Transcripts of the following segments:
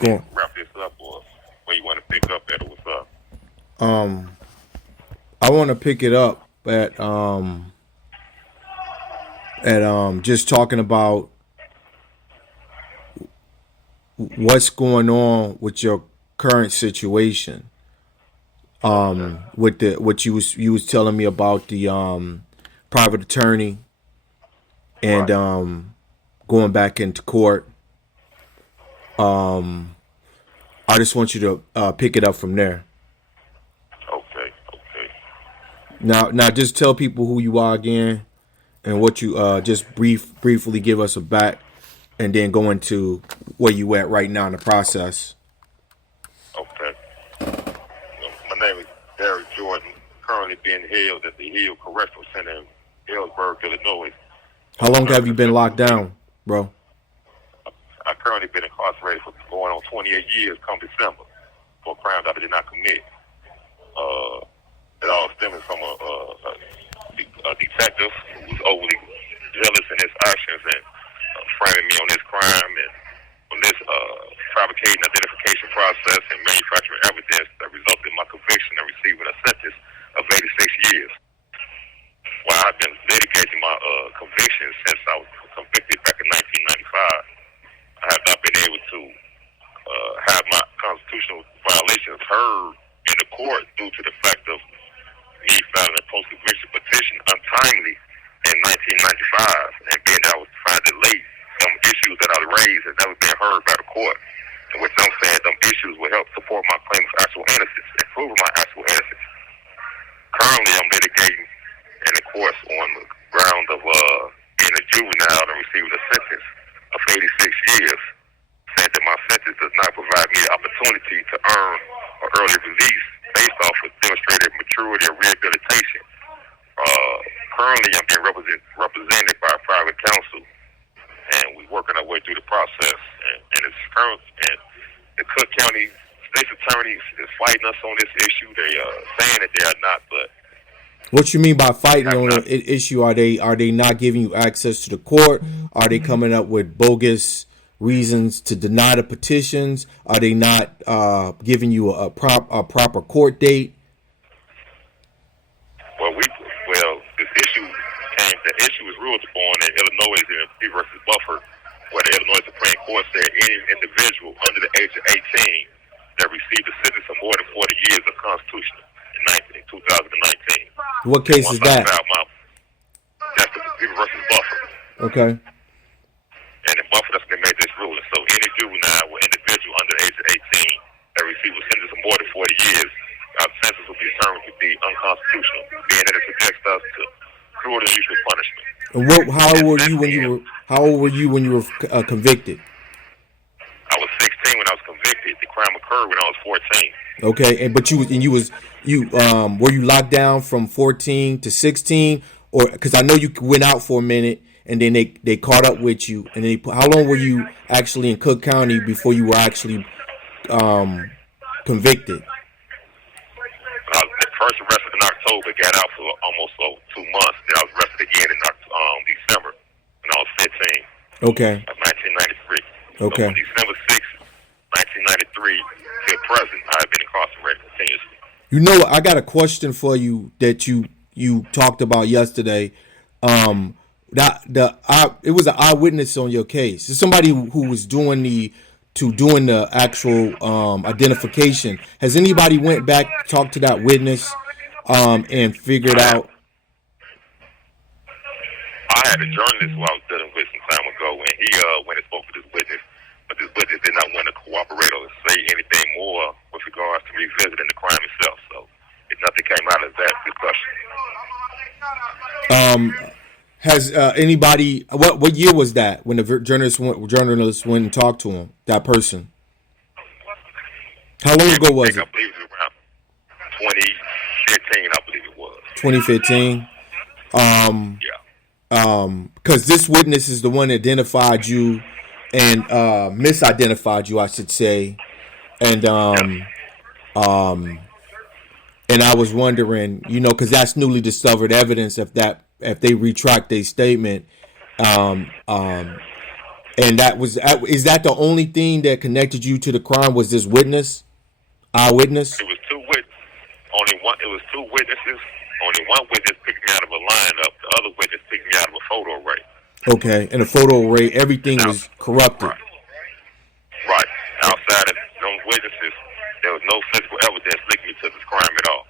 going? Wrap this up, or where you want to pick up at, or what's up? I want to pick it up at just talking about what's going on with your current situation. With what you was telling me about the private attorney and Right. going back into court. I just want you to pick it up from there. Okay, okay. Now, just tell people who you are again and what you just briefly give us a back, and then go into where you at right now in the process. Okay. My name is Derrick Jordan, currently being held at the Hill Correctional Center in Hillsburg, Illinois. How long have you been locked down, bro? I currently been incarcerated for going on 28 years come December for a crime that I did not commit. It all stemming from a detective who was overly jealous in his actions and framing me on this crime and on this fabricating identification process and manufacturing evidence that resulted in my conviction and receiving a sentence of 86 years. While I've been litigating my conviction since I was convicted back in 1995, I have not been able to have my constitutional violations heard in the court due to the fact of me filing a post-conviction petition untimely in 1995, and being that I was finding late, some issues that I raised had never been heard by the court, in which I'm saying some issues will help support my claim of actual innocence and prove my actual innocence. Currently, I'm litigating in the courts on the ground of being a juvenile and receiving a sentence of 86 years, saying that my sentence does not provide me the opportunity to earn an early release based off of demonstrated maturity and rehabilitation. Currently, I'm being represented by a private counsel, and we're working our way through the process. And it's current, and the Cook County State's attorney is fighting us on this issue. They saying that they are not, but What you mean by fighting have on not. an issue? Are they not giving you access to the court? Are they coming up with bogus reasons to deny the petitions? Are they not giving you a proper court date? Well, this issue came. The issue was ruled upon in Illinois in P versus Buffer, where the Illinois Supreme Court said any individual under the age of 18 that received a sentence of more than 40 years are constitutional in 2019. What And case once is I that? filed my, that's the P versus Buffer, Okay. and in Buffer that's when they made this ruling. So any juvenile or individual under the age of 18 that received a sentence of more than 40 years, our sentence will be determined to be unconstitutional, being that it subjects us to cruel and unusual punishment. And what? How And old were since you when you then, were? How old were you when you were convicted? I was 16 when I was convicted. The crime occurred when I was 14. Okay, and but you were you locked down from 14 to 16, or because I know you went out for a minute and then they caught up with you, and how long were you actually in Cook County before you were actually convicted? I was first arrested in October, got out for almost 2 months. Then I was arrested again in December when I was 15 Okay, of 1993. So okay. from December 6th, 1993 to present, I have been incarcerated continuously. You know, I got a question for you that you talked about yesterday. It was an eyewitness on your case. It's somebody who was doing the actual identification. Has anybody went back, talked to that witness, and figured I have out? I had a journalist who I was dealing with some time ago, and he went and spoke with this witness, but this witness did not want to cooperate or say anything more with regards to revisiting the crime itself. So nothing came out of that discussion. Has anybody? What year was that when the journalist went and talked to him? That person. How long ago was I it? believe it was around 2015, I believe it was. 2015. Yeah. Because this witness is the one that identified you and misidentified you, I should say, and Yes. and I was wondering, because that's newly discovered evidence. If they retract their statement, and And is that the only thing that connected you to the crime? Was this eyewitness? It was two witnesses. It was two witnesses. Only one witness picked me out of a lineup. The other witness picked me out of a photo array. Okay, and the photo array, everything was corrupted. Right. Outside of those witnesses, there was no physical evidence linking me to this crime at all.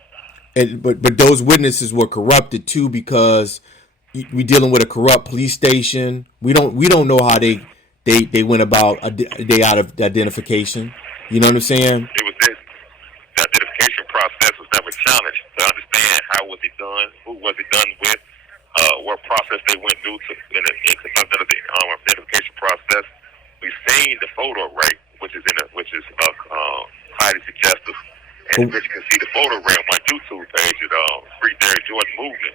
And but those witnesses were corrupted too, because we dealing with a corrupt police station. We don't know how they went about they out of identification. You know what I'm saying? It was this. The identification process was never challenged to understand how was it done, who was it done with, what process they went through in conducting the identification process. We've seen the photo array, which is highly suggestive, and which you can see the photo array on my YouTube page at Free Derrick Jordan Movement.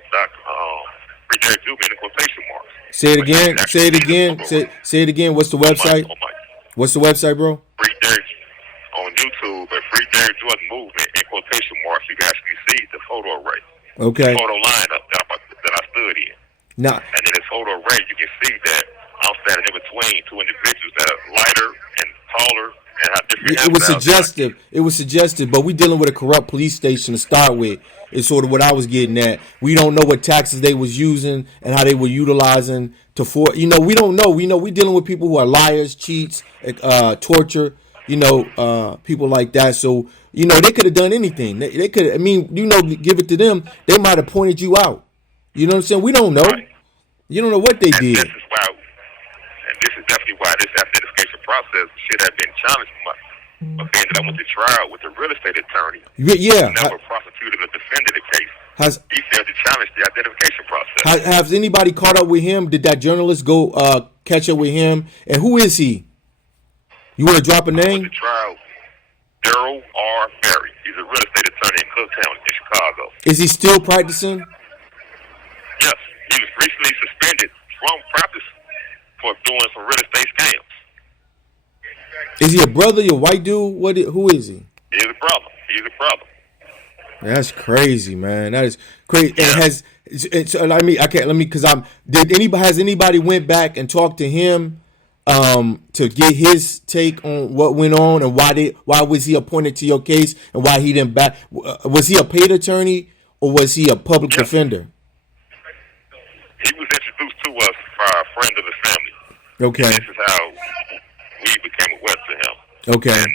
Free Derrick Jordan in quotation marks. Say it again. Say it again. Say it again. What's the website? What's the website, bro? Free Derrick on YouTube at Free Derrick Jordan Movement in quotation marks. You can actually see the photo array. Okay. The photo lineup that I stood in. Nah. And in this photo array, you can see that I'm standing in between two individuals that are lighter and taller and have different. It was suggestive. It was suggestive, but we dealing with a corrupt police station to start with. Is sort of what I was getting at. We don't know what taxes they was using and how they were utilizing we don't know. We know we dealing with people who are liars, cheats, torture. People like that. So they could have done anything. They could. Give it to them. They might have pointed you out. You know what I'm saying? We don't know. Right. You don't know what they did. This is definitely why this identification process should have been challenged. But being that I went to trial with the real estate attorney, yeah, never prosecuted or defended the case. He failed to challenge the identification process. Has anybody caught up with him? Did that journalist go catch up with him? And who is he? You want to drop a name? I went to trial. Daryl R. Berry. He's a real estate attorney in Cook County in Chicago. Is he still practicing? Yes. He was recently suspended from practice for doing some real estate scams. Is he a brother? Your white dude? Who is he? He's a brother. That's crazy, man. That is crazy. Yeah. Has anybody went back and talked to him to get his take on what went on and why was he appointed to your case and why he didn't back? Was he a paid attorney or was he a public defender? He was introduced to us by a friend of the family. Okay. And this is how we became aware to him. Okay. And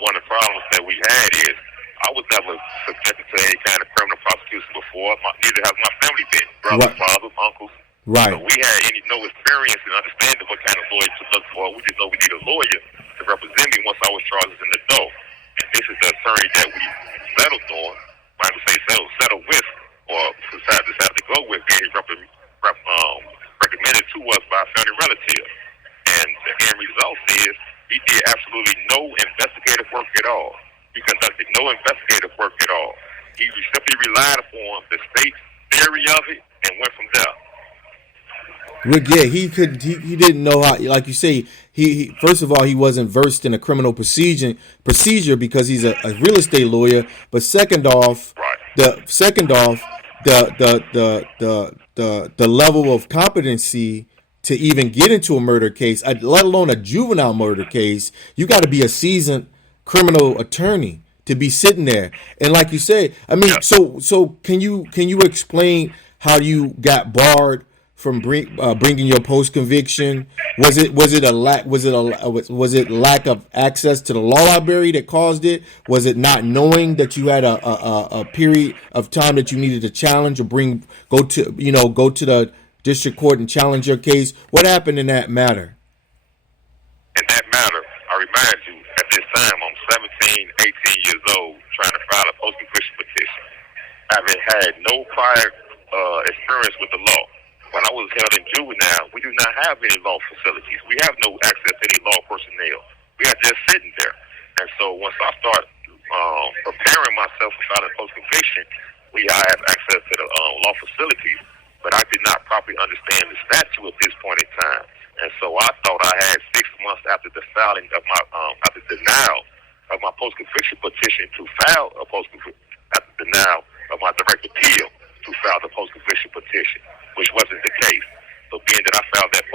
one of the problems that we had is I was never subjected to any kind of criminal prosecution before. Neither has my family been. Brothers, fathers, uncles. Right. So we had no experience in understanding what kind of lawyer to look for. We just know we need a lawyer to represent me once I was charged in the door. And this is the attorney that we settled on. I would say settled with, or decided to go with, being recommended to us by a family relative. And the end result is he did absolutely no investigative work at all. He conducted no investigative work at all. He simply relied upon the state's theory of it and went from there. Well, yeah, he didn't know how, like you say, he first of all, he wasn't versed in a criminal procedure because he's a real estate lawyer. But second off, the level of competency to even get into a murder case, let alone a juvenile murder case, you got to be a seasoned criminal attorney to be sitting there. And like you said, so can you explain how you got barred from bringing your post conviction? Was it lack of access to the law library that caused it? Was it not knowing that you had a period of time that you needed to challenge or go to the district court and challenge your case? What happened in that matter? In that matter, I remind you, at this time I'm 17, 18 years old, trying to file a post conviction petition, having had no prior experience with the law. When I was held in juvenile, we do not have any law facilities. We have no access to any law personnel. We are just sitting there. And so once I start preparing myself for filing post-conviction, I have access to the law facilities, but I did not properly understand the statute at this point in time. And so I thought I had 6 months after the filing of my, after denial of my post-conviction petition to file a post-conviction, after denial of my direct appeal to file the post-conviction petition, which wasn't the case. So being that I filed that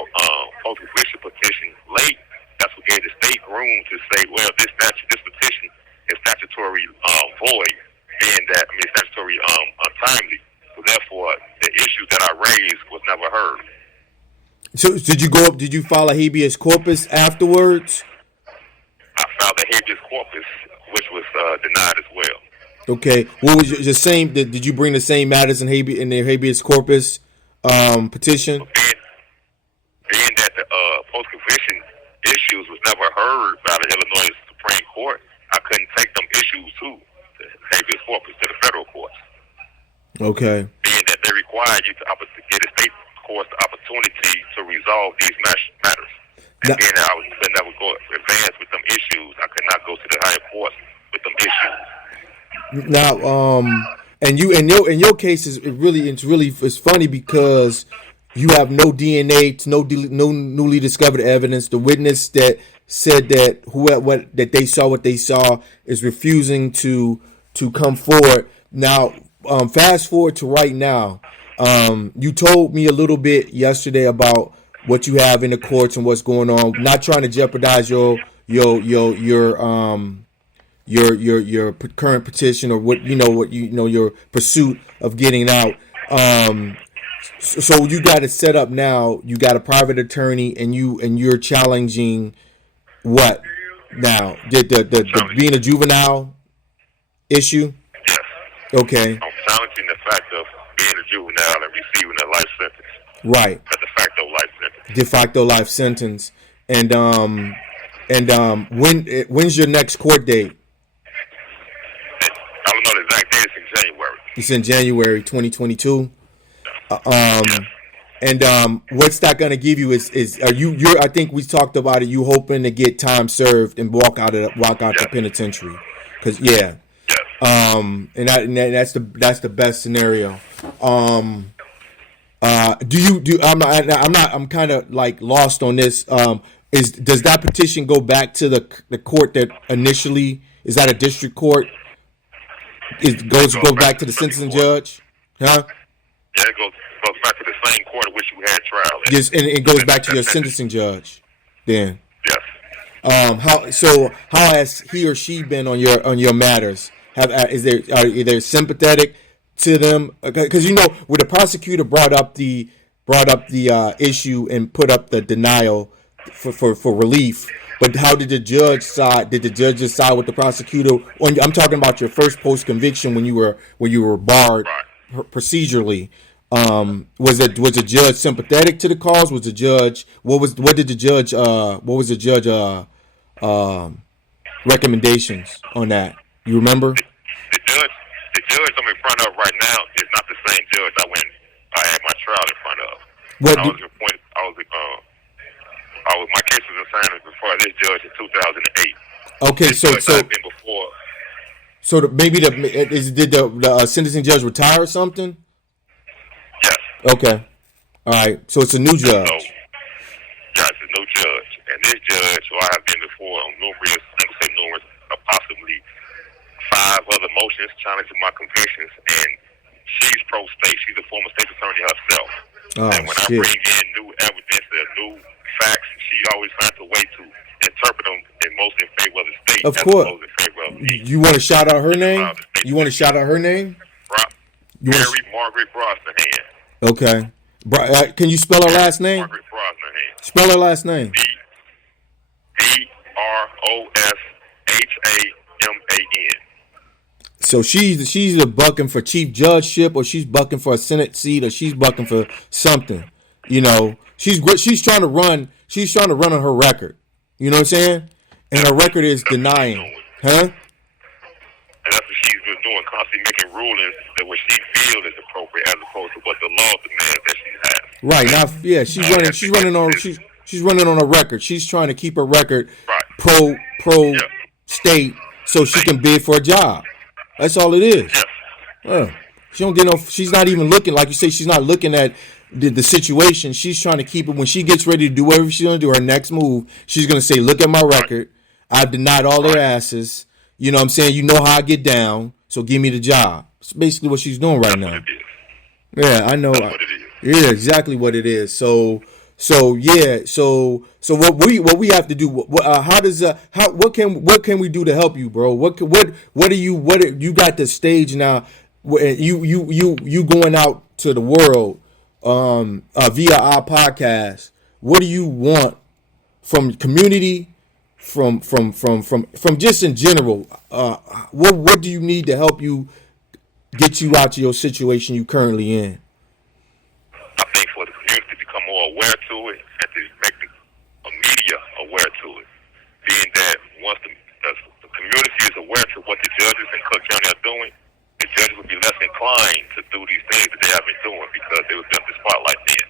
post-conviction petition late, that's what gave the state room to say, well, this petition is statutory void, being that statutory untimely. So therefore, the issues that I raised was never heard. So did you go up? Did you file a habeas corpus afterwards? I filed a habeas corpus, which was denied as well. Okay. What was the same? Did you bring the same matters in the habeas corpus petition? Being that the post-conviction issues was never heard by the Illinois Supreme Court, I couldn't take them issues to the habeas corpus, to the federal courts. Okay. Being that they require you to get a state courts the opportunity to resolve these matters. And being that I could never go advance with them issues, I could not go to the higher courts with them issues. Now, and you in your case it's funny because you have no DNA, no newly discovered evidence. The witness that said that that they saw what they saw is refusing to come forward. Now, fast forward to right now. You told me a little bit yesterday about what you have in the courts and what's going on. Not trying to jeopardize your current petition or your pursuit of getting out. So you got it set up now. You got a private attorney, and you're challenging what now? The being a juvenile issue? Yes. Okay. I'm challenging the fact of being a juvenile and receiving a life sentence. Right. A de facto life sentence. De facto life sentence. And when's your next court date? I don't know the exact date. It's in January. It's in January 2022. And what's that going to give you is you're I think we talked about it. You hoping to get time served and walk out the penitentiary, because Yes. And that's the best scenario. I'm kind of like lost on this. Does that petition go back to the court that initially, is that a district court? It goes back to the sentencing judge, huh? Yeah, it goes back to the same court in which you had trial. Yes, and it goes back to your sentencing judge. Then. Yes. How has he or she been on your matters? Are they sympathetic to them? Because when the prosecutor brought up the issue and put up the denial for relief, but how did the judge side? Did the judge side with the prosecutor? I'm talking about your first post conviction when you were barred procedurally. Was the judge sympathetic to the cause? Was the judge what was the judge recommendations on that? You remember? The judge I'm in front of right now is not the same judge I had my trial in front of. My case was assigned before this judge in 2008. Okay, this judge had been before. So did the sentencing judge retire or something? Yes. Okay. All right. So it's a new judge. It's a new judge, and this judge, who I have been before on numerous, possibly 5 other motions challenging my convictions, and she's pro-state. She's a former state attorney herself. And when I bring in new evidence and new facts, she always finds a way to interpret them in favor of the state. Of course. In favor of me. You want to shout out her name? You want to shout out her name? Mary Margaret Brosnahan. Okay. Can you spell her last name? Margaret Brosnahan. Spell her last name. Broshaman. So she's either bucking for chief judgeship, or she's bucking for a Senate seat, or she's bucking for something. She's trying to run. She's trying to run on her record. You know what I'm saying? And her record is denying, huh? And that's what she's been doing, constantly making rulings that what she feels is appropriate, as opposed to what the law demands that she has. Right now, yeah, she's running on a record. She's trying to keep her record pro state, so she can bid for a job. That's all it is. She don't get no. She's not even looking, like you say. She's not looking at the situation. She's trying to keep it. When she gets ready to do whatever she's gonna do, her next move, she's gonna say, "Look at my record. I've denied all their asses. You know what I'm saying? You know how I get down. So give me the job." It's basically what she's doing right now. Yeah, I know. That's what it is. Yeah, exactly what it is. So what we have to do? How does what can we do to help you, bro? What are you got the stage now? You going out to the world via our podcast. What do you want from community, from just in general? What do you need to help you get you out of your situation you currently in? I think for the community to become more aware to it and to make the media aware to it, being that once the community is aware to what the judges in Cook County are doing, the judges will be less inclined to do these things that they have been doing because they would dump the spotlight then.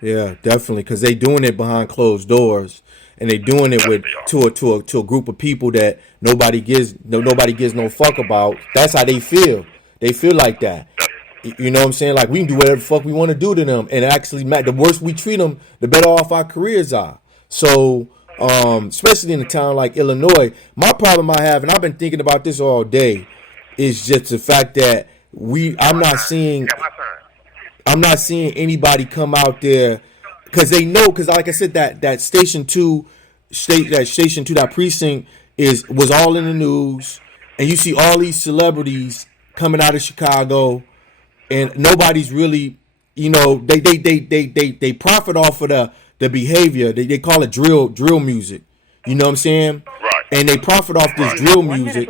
Yeah, definitely, because they doing it behind closed doors, and they doing it with to a group of people that nobody gives no fuck about. That's how they feel. They feel like that. You know what I'm saying? Like we can do whatever the fuck we want to do to them, and actually, the worse we treat them, the better off our careers are. So, especially in a town like Illinois, my problem I have, and I've been thinking about this all day, is just the fact that I'm not seeing anybody come out there because they know, because like I said, that station two, that precinct was all in the news, and you see all these celebrities coming out of Chicago, and nobody's really, they profit off of the behavior. They call it drill music. You know what I'm saying? Right. And they profit off this drill music,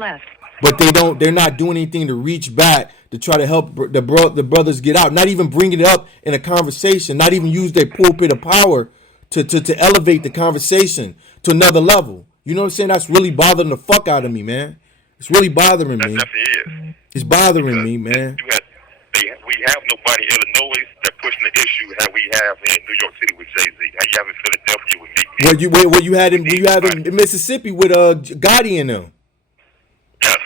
but they're not doing anything to reach back to try to help the brothers get out. Not even bringing it up in a conversation. Not even use their pulpit of power to elevate the conversation to another level. You know what I'm saying? That's really bothering the fuck out of me, man. It's really bothering me. That definitely is. It's bothering me, man. We have nobody in Illinois that pushing the issue that we have in New York City with Jay-Z. How you have in Philadelphia with me? What you had in Mississippi with Gotti and them. Yes,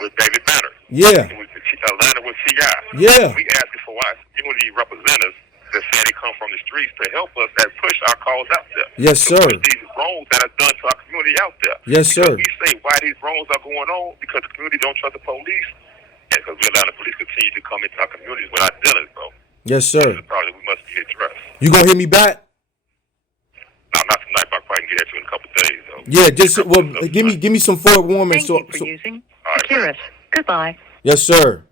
with David Banner. Yeah. With Atlanta with T.I. Yeah. We asking for our unity representatives that say they come from the streets to help us and push our cause out there. Yes, sir. Push these wrongs that are done to our community out there. Yes, sir. We say why these wrongs are going on because the community don't trust the police, and because we allow the police continue to come into our communities without dealing, bro. Yes, sir. That's a problem we must be addressed. You gonna hit me back? No, not tonight, but I probably can get at you in a couple of days, though. Yeah, give me some forewarning. Thank you for using Securus. Goodbye. Yes, sir.